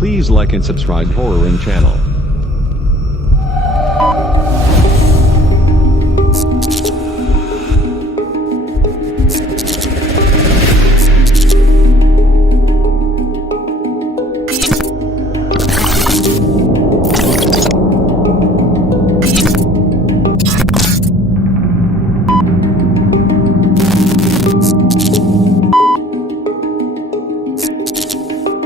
Please like and subscribe Horror In channel.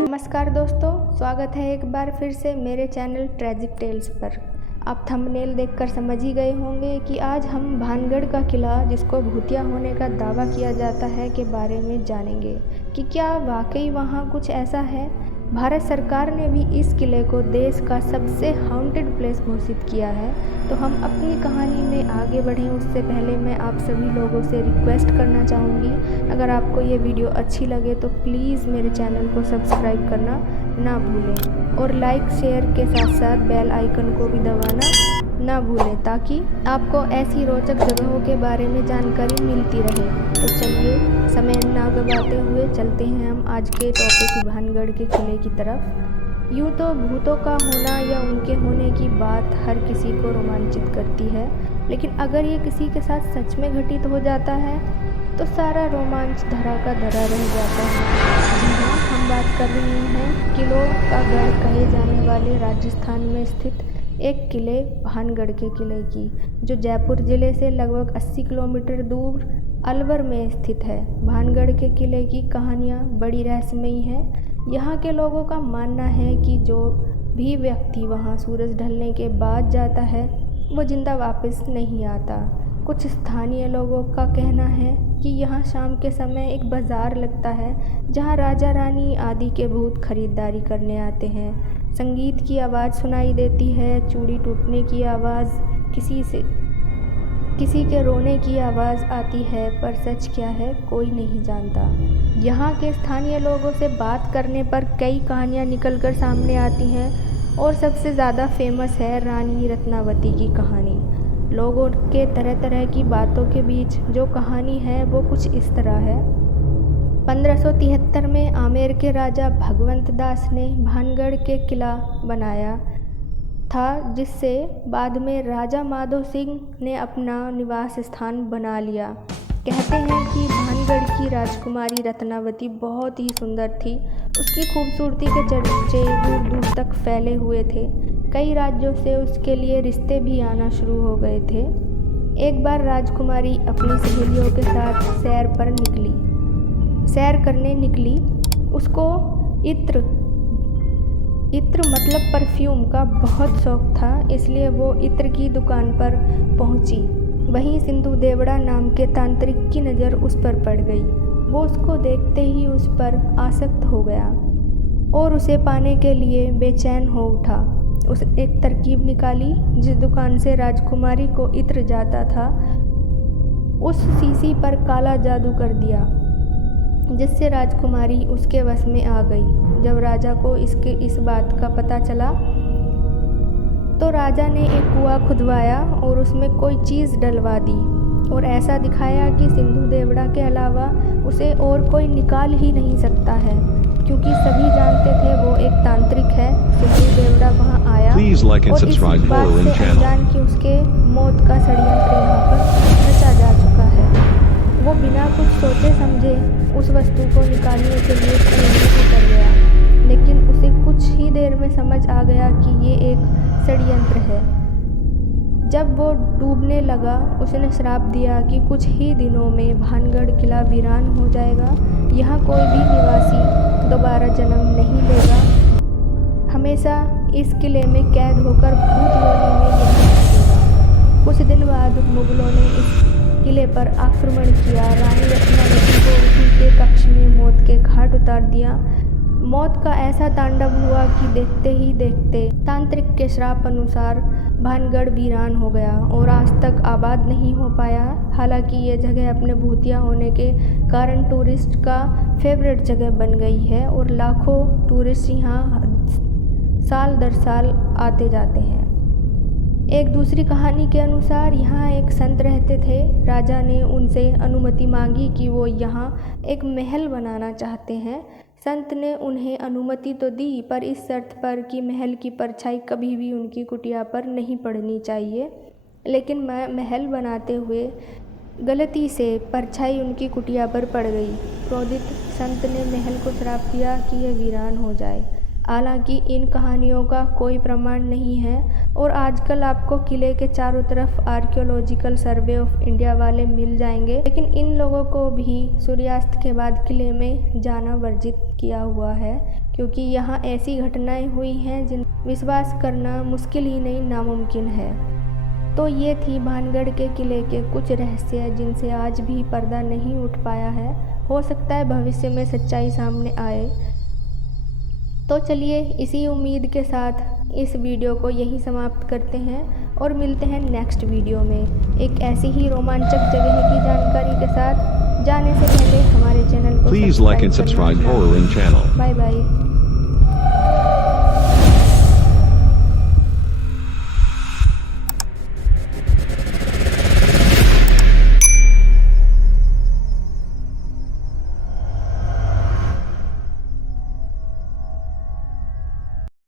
नमस्कार दोस्तों, स्वागत है एक बार फिर से मेरे चैनल ट्रेजिक टेल्स पर। आप थंबनेल देखकर समझ ही गए होंगे कि आज हम भानगढ़ का किला, जिसको भूतिया होने का दावा किया जाता है, के बारे में जानेंगे कि क्या वाकई वहाँ कुछ ऐसा है। भारत सरकार ने भी इस किले को देश का सबसे हॉन्टेड प्लेस घोषित किया है। तो हम अपनी कहानी में आगे बढ़ें उससे पहले मैं आप सभी लोगों से रिक्वेस्ट करना चाहूँगी, अगर आपको ये वीडियो अच्छी लगे तो प्लीज़ मेरे चैनल को सब्सक्राइब करना ना भूलें और लाइक शेयर के साथ साथ बेल आइकन को भी दबाना ना भूलें, ताकि आपको ऐसी रोचक जगहों के बारे में जानकारी मिलती रहे। तो चलिए समय ना गवाते हुए चलते हैं हम आज के टॉपिक भानगढ़ के किले की तरफ। यूँ तो भूतों का होना या उनके होने की बात हर किसी को रोमांचित करती है, लेकिन अगर ये किसी के साथ सच में घटित हो जाता है तो सारा रोमांच धरा का धरा रह जाता है। जी हाँ, हम बात कर रहे हैं किलों का गढ़ कहे जाने वाले राजस्थान में स्थित एक किले भानगढ़ के किले की, जो जयपुर ज़िले से लगभग 80 किलोमीटर दूर अलवर में स्थित है। भानगढ़ के किले की कहानियाँ बड़ी रहस्यमयी हैं। यहाँ के लोगों का मानना है कि जो भी व्यक्ति वहाँ सूरज ढलने के बाद जाता है वो जिंदा वापस नहीं आता। कुछ स्थानीय लोगों का कहना है कि यहाँ शाम के समय एक बाज़ार लगता है, जहाँ राजा रानी आदि के भूत खरीदारी करने आते हैं। संगीत की आवाज़ सुनाई देती है, चूड़ी टूटने की आवाज़, किसी के रोने की आवाज़ आती है, पर सच क्या है कोई नहीं जानता। यहाँ के स्थानीय लोगों से बात करने पर कई कहानियाँ निकलकर सामने आती हैं और सबसे ज़्यादा फेमस है रानी रत्नावती की कहानी। लोगों के तरह तरह की बातों के बीच जो कहानी है वो कुछ इस तरह है। 1573 में आमेर के राजा भगवंत दास ने भानगढ़ के किला बनाया था, जिससे बाद में राजा माधो सिंह ने अपना निवास स्थान बना लिया। कहते हैं कि भानगढ़ की राजकुमारी रत्नावती बहुत ही सुंदर थी। उसकी खूबसूरती के चर्चे दूर दूर तक फैले हुए थे। कई राज्यों से उसके लिए रिश्ते भी आना शुरू हो गए थे। एक बार राजकुमारी अपनी सहेलियों के साथ सैर करने निकली। उसको इत्र मतलब परफ्यूम का बहुत शौक था, इसलिए वो इत्र की दुकान पर पहुंची। वहीं सिंधु देवड़ा नाम के तांत्रिक की नज़र उस पर पड़ गई। वो उसको देखते ही उस पर आसक्त हो गया और उसे पाने के लिए बेचैन हो उठा। उस एक तरकीब निकाली, जिस दुकान से राजकुमारी को इत्र जाता था उस शीशी पर काला जादू कर दिया, जिससे राजकुमारी उसके वश में आ गई। जब राजा को इस बात का पता चला तो राजा ने एक कुआं खुदवाया और उसमें कोई चीज़ डलवा दी और ऐसा दिखाया कि सिंधु देवड़ा के अलावा उसे और कोई निकाल ही नहीं सकता है, क्योंकि सभी जानते थे वो एक तांत्रिक है। सिंधु देवड़ा वहाँ आया और इस बात से अनजान कि उसके मौत का षड्यंत्र यहाँ पर रचा जा चुका है। वो बिना कुछ सोचे समझे उस वस्तु को निकालने के लिए कुएं में उतर गया, लेकिन उसे कुछ ही देर में समझ आ गया कि ये एक षड्यंत्र है। जब वो डूबने लगा, उसने श्राप दिया कि कुछ ही दिनों में भानगढ़ किला वीरान हो जाएगा। यहाँ कोई भी निवासी दोबारा जन्म नहीं लेगा, हमेशा इस किले में कैद होकर भूत योनि में यहीं रहेगा। कुछ दिन बाद मुगलों ने इस किले पर आक्रमण किया। रानी रत्नावती को उसी के कक्ष में मौत के घाट उतार दिया। मौत का ऐसा तांडव हुआ कि देखते ही देखते तांत्रिक के श्राप अनुसार भानगढ़ वीरान हो गया और आज तक आबाद नहीं हो पाया। हालांकि ये जगह अपने भूतिया होने के कारण टूरिस्ट का फेवरेट जगह बन गई है और लाखों टूरिस्ट यहाँ साल दर साल आते जाते हैं। एक दूसरी कहानी के अनुसार यहाँ एक संत रहते थे। राजा ने उनसे अनुमति मांगी कि वो यहाँ एक महल बनाना चाहते हैं। संत ने उन्हें अनुमति तो दी, पर इस शर्त पर कि महल की परछाई कभी भी उनकी कुटिया पर नहीं पड़नी चाहिए। लेकिन महल बनाते हुए गलती से परछाई उनकी कुटिया पर पड़ गई। क्रोधित संत ने महल को श्राप दिया कि यह वीरान हो जाए। हालांकि इन कहानियों का कोई प्रमाण नहीं है और आजकल आपको किले के चारों तरफ आर्कियोलॉजिकल सर्वे ऑफ इंडिया वाले मिल जाएंगे, लेकिन इन लोगों को भी सूर्यास्त के बाद किले में जाना वर्जित किया हुआ है, क्योंकि यहाँ ऐसी घटनाएं हुई हैं जिन विश्वास करना मुश्किल ही नहीं नामुमकिन है। तो ये थी भानगढ़ के किले के कुछ रहस्य जिनसे आज भी पर्दा नहीं उठ पाया है। हो सकता है भविष्य में सच्चाई सामने आए। तो चलिए इसी उम्मीद के साथ इस वीडियो को यहीं समाप्त करते हैं और मिलते हैं नेक्स्ट वीडियो में एक ऐसी ही रोमांचक जगह की जानकारी के साथ। जाने से पहले हमारे चैनल को Please like and subscribe Horror In channel. Bye bye.